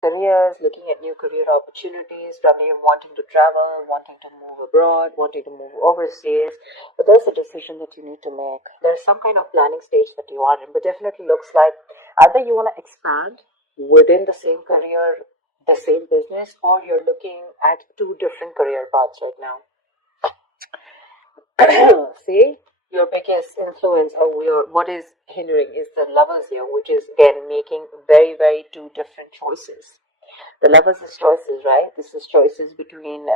careers, looking at new career opportunities, probably you're wanting to travel, wanting to move abroad, wanting to move overseas. But there's a decision that you need to make. There's some kind of planning stage that you are in, but definitely looks like either you want to expand within the same career, the same business, or you're looking at two different career paths right now. See, your biggest influence or what is hindering is the lovers here, which is again making very two different choices. The lovers is choices, right? This is choices between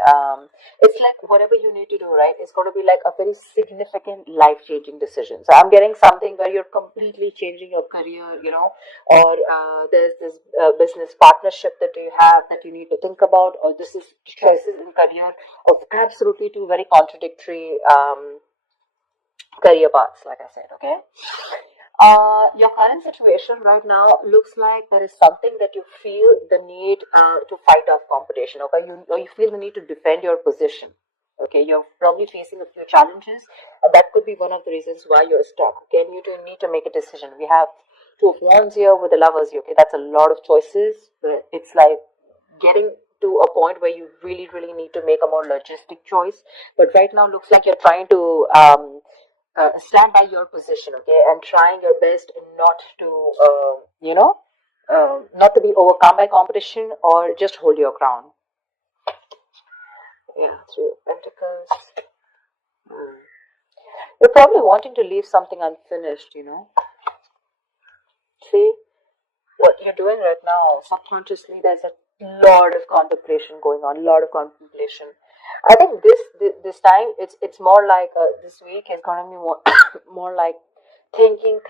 it's like whatever you need to do, right? It's going to be like a very significant life-changing decision. So I'm getting something where you're completely changing your career, or there's this business partnership that you have that you need to think about, or this is choices in career of absolutely two very contradictory career paths, like I said, okay? Your current situation right now looks like there is something that you feel the need to fight off competition, okay? Or you feel the need to defend your position, okay? You're probably facing a few challenges, and that could be one of the reasons why you're stuck, okay? And you do need to make a decision. We have Two of Wands here with the Lovers here, okay? That's a lot of choices, but it's like getting to a point where you really need to make a more logistic choice. But right now looks like you're trying to stand by your position, okay, and trying your best not to, not to be overcome by competition or just hold your ground. Yeah, Three of Pentacles. You're probably wanting to leave something unfinished, See, what you're doing right now, subconsciously, there's a lot of contemplation going on, a lot of contemplation. I think this time it's more like this week is gonna be more more like thinking.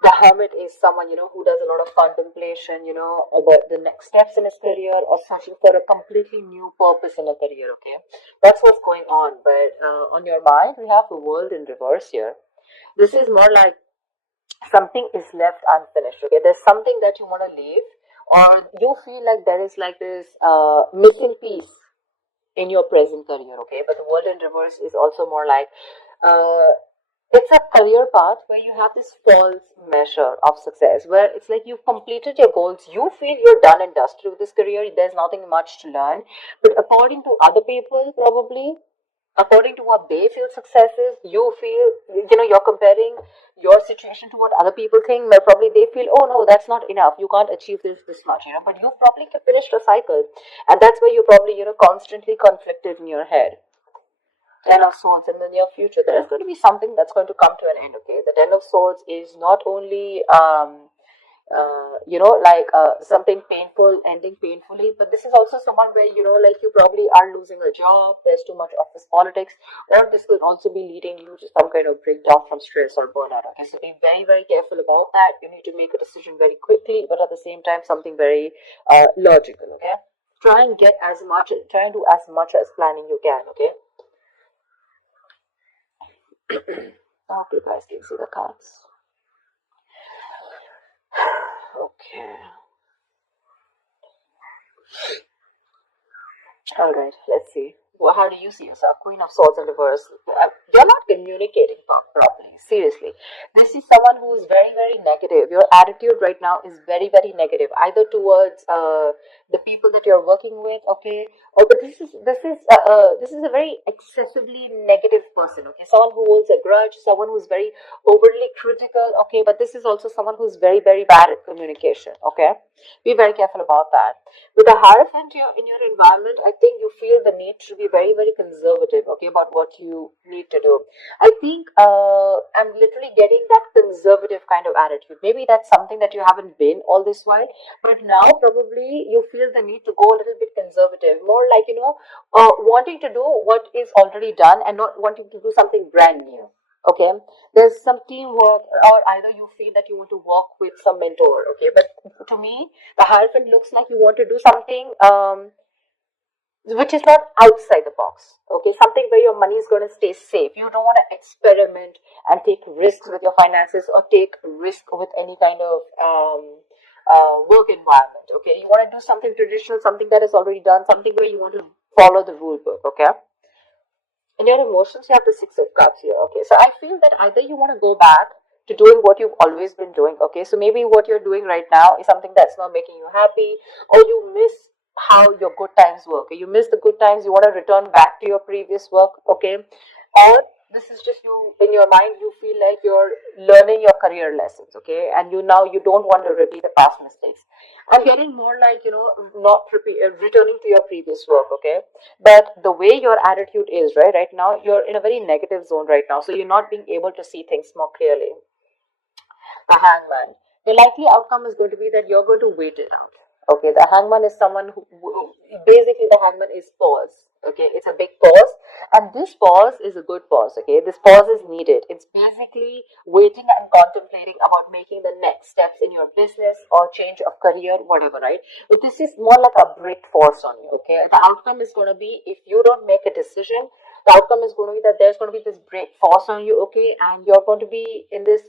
The hermit is someone who does a lot of contemplation, about the next steps in his career or searching for a completely new purpose in a career. Okay, that's what's going on. But on your mind, we have the World in reverse here. This is more like something is left unfinished, okay? There's something that you want to leave, or you feel like there is like this missing piece in your present career, okay? But the World in reverse is also more like uh, it's a career path where you have this false measure of success, where it's like you've completed your goals, you feel you're done and dusted with this career, there's nothing much to learn. But according to other people, probably according to what they feel success is, you feel, you're comparing your situation to what other people think, where probably they feel, oh no, that's not enough, you can't achieve this much, but you've probably finished a cycle, and that's where you're probably, constantly conflicted in your head. Ten of Swords in the near future, there is going to be something that's going to come to an end, okay? The Ten of Swords is not only something painful ending painfully, but this is also someone where like you probably are losing a job, there's too much office politics, or this could also be leading you to some kind of breakdown from stress or burnout, okay? So be very careful about that. You need to make a decision very quickly, but at the same time something very logical, okay? Try and do as much as planning you can, okay? I hope you guys can see the cards. Okay. All right, let's see. Well, how do you see yourself? Queen of Swords in reverse. You're not communicating properly. Seriously. This is someone who is very negative. Your attitude right now is very negative, either towards the people that you're working with, okay? Or but this is a very excessively negative person, okay? Someone who holds a grudge, someone who's very overly critical, okay? But this is also someone who's very bad at communication, okay? Be very careful about that. With the Hierophant in your environment, I think you feel the need to be very conservative, okay, about what you need to do. I think I'm literally getting that conservative kind of attitude. Maybe that's something that you haven't been all this while, but now probably you feel the need to go a little bit conservative, more like, wanting to do what is already done and not wanting to do something brand new. Okay, there's some teamwork, or either you feel that you want to work with some mentor, okay, but to me the Hierophant looks like you want to do something which is not outside the box, okay, something where your money is going to stay safe. You don't want to experiment and take risks with your finances or take risk with any kind of work environment, okay? You want to do something traditional, something that is already done, something where you want to follow the rule book, okay? In your emotions, you have the Six of Cups here, okay? So I feel that either you want to go back to doing what you've always been doing. Okay, so maybe what you're doing right now is something that's not making you happy, or you miss how your good times work. Okay? You miss the good times, you want to return back to your previous work. Okay, or this is just you in your mind, you feel like you're learning your career lessons. Okay, and you don't want to repeat the past mistakes. I'm getting more like, not returning to your previous work. Okay, but the way your attitude is right now, you're in a very negative zone right now, so you're not being able to see things more clearly. The hangman. The likely outcome is going to be that you're going to wait it out. Okay, the hangman is someone basically, the hangman is pause. Okay, it's a big pause, and this pause is a good pause. Okay, this pause is needed. It's basically waiting and contemplating about making the next steps in your business or change of career, whatever, right? But this is more like a brake force on you. Okay, the outcome is going to be, if you don't make a decision, the outcome is going to be that there's going to be this brake force on you. Okay, and you're going to be in this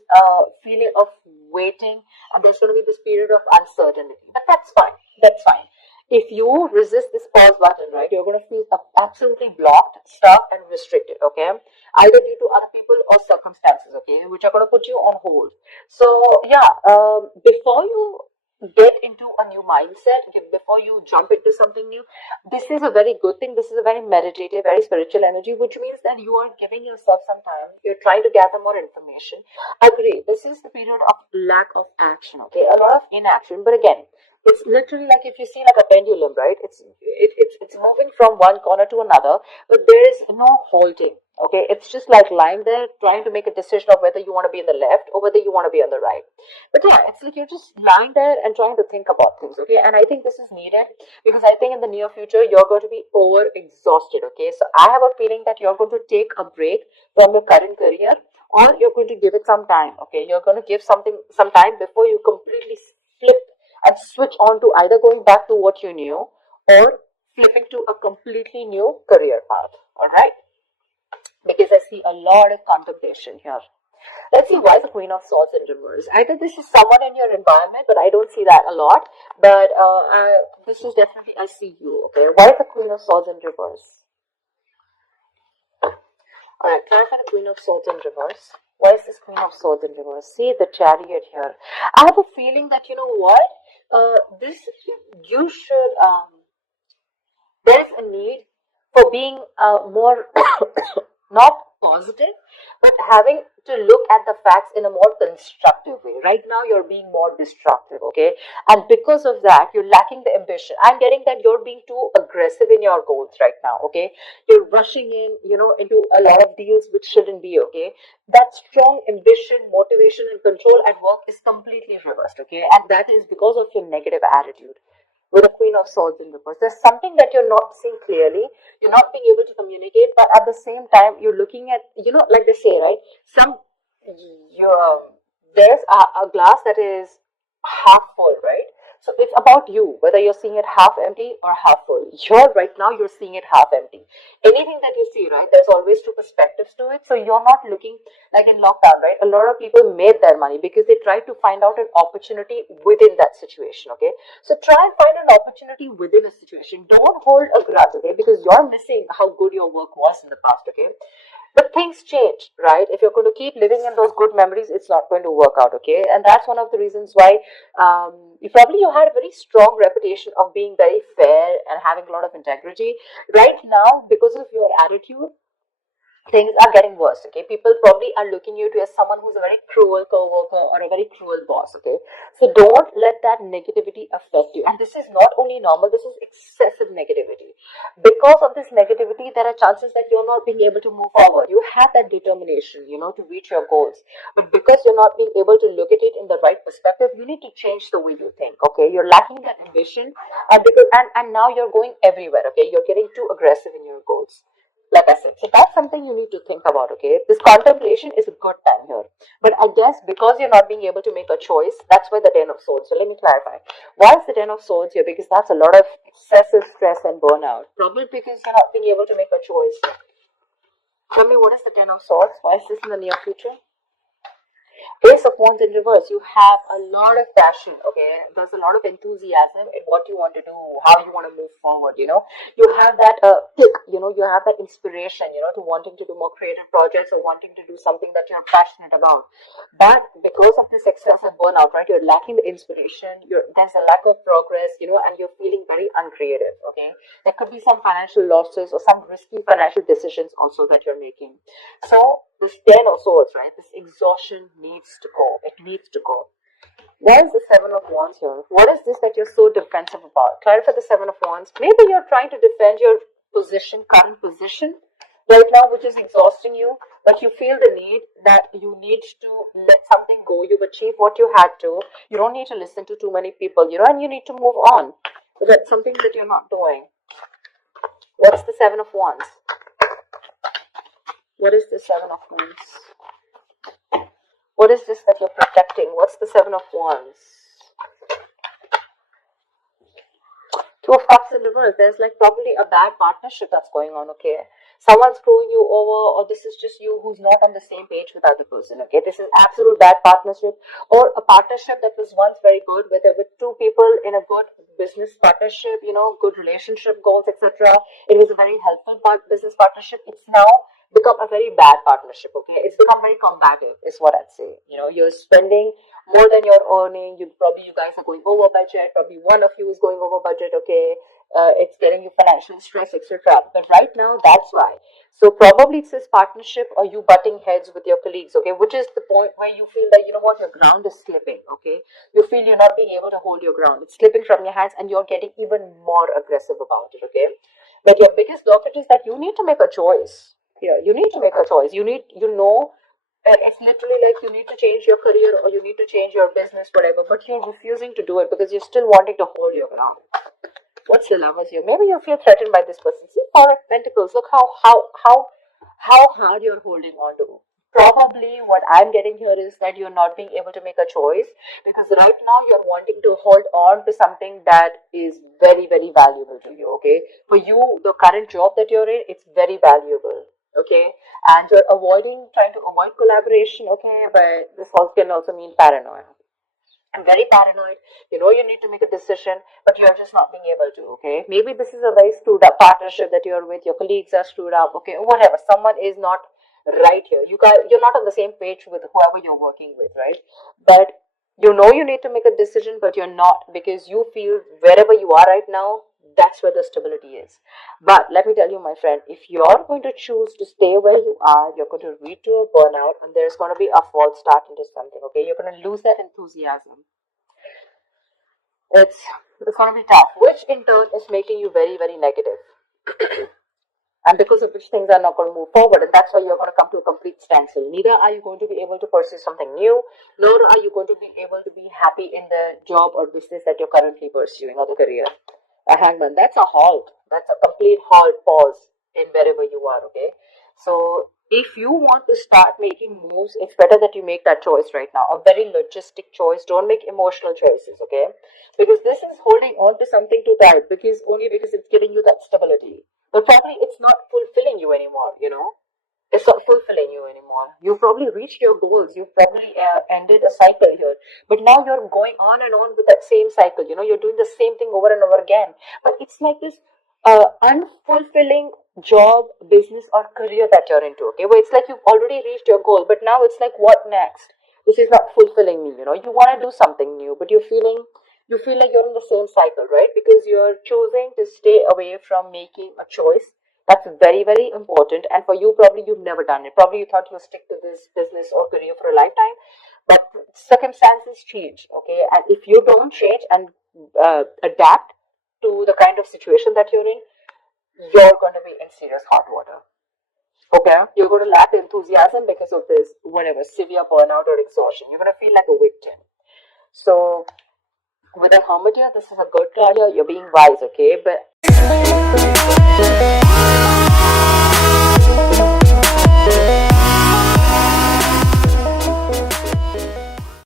feeling of waiting, and there's going to be this period of uncertainty. But that's fine. That's fine. If you resist this pause button, right, you're going to feel absolutely blocked, stuck, and restricted. Okay, either due to other people or circumstances. Okay, which are going to put you on hold. So yeah, before you get into a new mindset, before you jump into something new, this is a very good thing. This is a very meditative, very spiritual energy, which means that you are giving yourself some time. You're trying to gather more information. Agree, this is the period of lack of action. Okay, a lot of inaction, but again, it's literally like, if you see like a pendulum, right? It's moving from one corner to another, but there is no halting. Okay, it's just like lying there trying to make a decision of whether you want to be in the left or whether you want to be on the right. But yeah, it's like you're just lying there and trying to think about things. Okay, and I think this is needed, because I think in the near future you're going to be over exhausted. Okay, so I have a feeling that you're going to take a break from your current career, or you're going to give it some time. Okay, you're going to give something some time before you completely flip and switch on to either going back to what you knew, or flipping to a completely new career path. All right, because I see a lot of contemplation here. Let's see, why is the Queen of Swords in reverse? Either this is someone in your environment, but I don't see that a lot. But this is definitely, I see you. Okay, why is the Queen of Swords in reverse? All right, clarify the Queen of Swords in reverse. Why is this Queen of Swords in reverse? See the Chariot here. I have a feeling that, you know what, this you should. There is a need for being more not positive, but having to look at the facts in a more constructive way. Right now, you're being more destructive, okay? And because of that, you're lacking the ambition. I'm getting that you're being too aggressive in your goals right now, okay? You're rushing in, into a lot of deals which shouldn't be, okay? That strong ambition, motivation, and control at work is completely reversed, okay? And that is because of your negative attitude with the Queen of Swords in reverse. There's something that you're not seeing clearly. You're not being able to communicate, but at the same time, you're looking at, like they say, right? There's a glass that is half full, right? So it's about you, whether you're seeing it half empty or half full. Right now, you're seeing it half empty. Anything that you see, right, there's always two perspectives to it. So you're not looking like in lockdown, right? A lot of people made their money because they tried to find out an opportunity within that situation, okay? So try and find an opportunity within a situation. Don't hold a grudge, okay? Because you're missing how good your work was in the past, okay? But things change, right? If you're going to keep living in those good memories, it's not going to work out, okay? And that's one of the reasons why you had a very strong reputation of being very fair and having a lot of integrity. Right now, because of your attitude, things are getting worse. Okay, people probably are looking you to as someone who's a very cruel co-worker or a very cruel boss. Okay, so don't let that negativity affect you. And this is not only normal, this is excessive negativity. Because of this negativity, there are chances that you're not being able to move forward. You have that determination, to reach your goals, but because you're not being able to look at it in the right perspective, you need to change the way you think. Okay, you're lacking that ambition, and now you're going everywhere. Okay, you're getting too aggressive in your goals, like I said. So that's something you need to think about, okay? This contemplation is a good time here. But I guess because you're not being able to make a choice, that's why the Ten of Swords. So let me clarify. Why is the Ten of Swords here? Because that's a lot of excessive stress and burnout. Probably because you're not being able to make a choice. Tell me, what is the Ten of Swords? Why is this in the near future? Ace of Wands in reverse, you have a lot of passion, okay? There's a lot of enthusiasm in what you want to do, how you want to move forward, You have that kick, you have that inspiration, to wanting to do more creative projects or wanting to do something that you're passionate about. But because of this excessive burnout, right, you're lacking the inspiration, there's a lack of progress, and you're feeling very uncreative, okay? There could be some financial losses or some risky financial decisions also that you're making. So this 10 of swords, right? This exhaustion needs to go. It needs to go. Why is the Seven of Wands here? What is this that you're so defensive about? Clarify the Seven of Wands. Maybe you're trying to defend your current position right now, which is exhausting you, but you feel the need that you need to let something go. You've achieved what you had to. You don't need to listen to too many people, and you need to move on. But that's something that you're not doing. What's the Seven of Wands? What is the Seven of Wands? What is this that you're protecting? What's the Seven of Wands? Two of Cups in reverse. There's like probably a bad partnership that's going on, okay? Someone's screwing you over, or this is just you who's not on the same page with the other person, okay? This is absolute bad partnership, or a partnership that was once very good, whether with two people in a good business partnership, good relationship goals, etc. It was a very helpful business partnership. It's now become a very bad partnership, okay? It's become very combative, is what I'd say. You're spending more than you're earning. You guys are going over budget. Probably one of you is going over budget, okay? It's getting you financial stress, etc. But right now, that's why. So probably it's this partnership or you butting heads with your colleagues, okay? Which is the point where you feel that, your ground is slipping, okay? You feel you're not being able to hold your ground. It's slipping from your hands and you're getting even more aggressive about it, okay? But your biggest blockage is that you need to make a choice. Yeah, you need to make a choice. It's literally like you need to change your career or you need to change your business, whatever, but you're refusing to do it because you're still wanting to hold your ground. What's the Lovers here? Maybe you feel threatened by this person. See, Four of Pentacles. Look how hard you're holding on to. Probably what I'm getting here is that you're not being able to make a choice because right now you're wanting to hold on to something that is very, very valuable to you, okay? For you, the current job that you're in, it's very valuable, okay? And you're trying to avoid collaboration, okay? But this also can also mean paranoia. I'm very paranoid. You need to make a decision, but you're just not being able to, okay? Maybe this is a very screwed up partnership that you're with. Your colleagues are screwed up, okay? Whatever. Someone is not right here. You're not on the same page with whoever you're working with, right? But you need to make a decision, but you're not because you feel wherever you are right now, that's where the stability is. But let me tell you, my friend, if you're going to choose to stay where you are, you're going to lead to a burnout and there's going to be a false start into something, okay? You're going to lose that enthusiasm. It's going to be tough, which in turn is making you very, very negative. And because of which things are not going to move forward, and that's why you're going to come to a complete standstill. Neither are you going to be able to pursue something new, nor are you going to be able to be happy in the job or business that you're currently pursuing or the career. A Hangman, that's a halt. That's a complete halt, pause in wherever you are, okay? So if you want to start making moves, it's better that you make that choice right now. A very logistic choice. Don't make emotional choices, okay? Because this is holding on to something too tight because it's giving you that stability. But probably it's not fulfilling you anymore, It's not fulfilling you anymore. You've probably reached your goals. You've probably ended a cycle here. But now you're going on and on with that same cycle. You're doing the same thing over and over again. But it's like this unfulfilling job, business, or career that you're into. Okay, well, it's like you've already reached your goal, but now it's like, what next? This is not fulfilling me. You want to do something new, but you feel like you're in the same cycle, right? Because you're choosing to stay away from making a choice. That's very, very important. And for you, probably you've never done it. Probably you thought you'll stick to this business or career for a lifetime, but circumstances change. Okay, and if you don't change and adapt to the kind of situation that you're in, you're going to be in serious hot water. Okay, you're going to lack enthusiasm because of this, whatever, severe burnout or exhaustion. You're going to feel like a victim. So, with a hermit here, this is a good card here. You're being wise, okay? But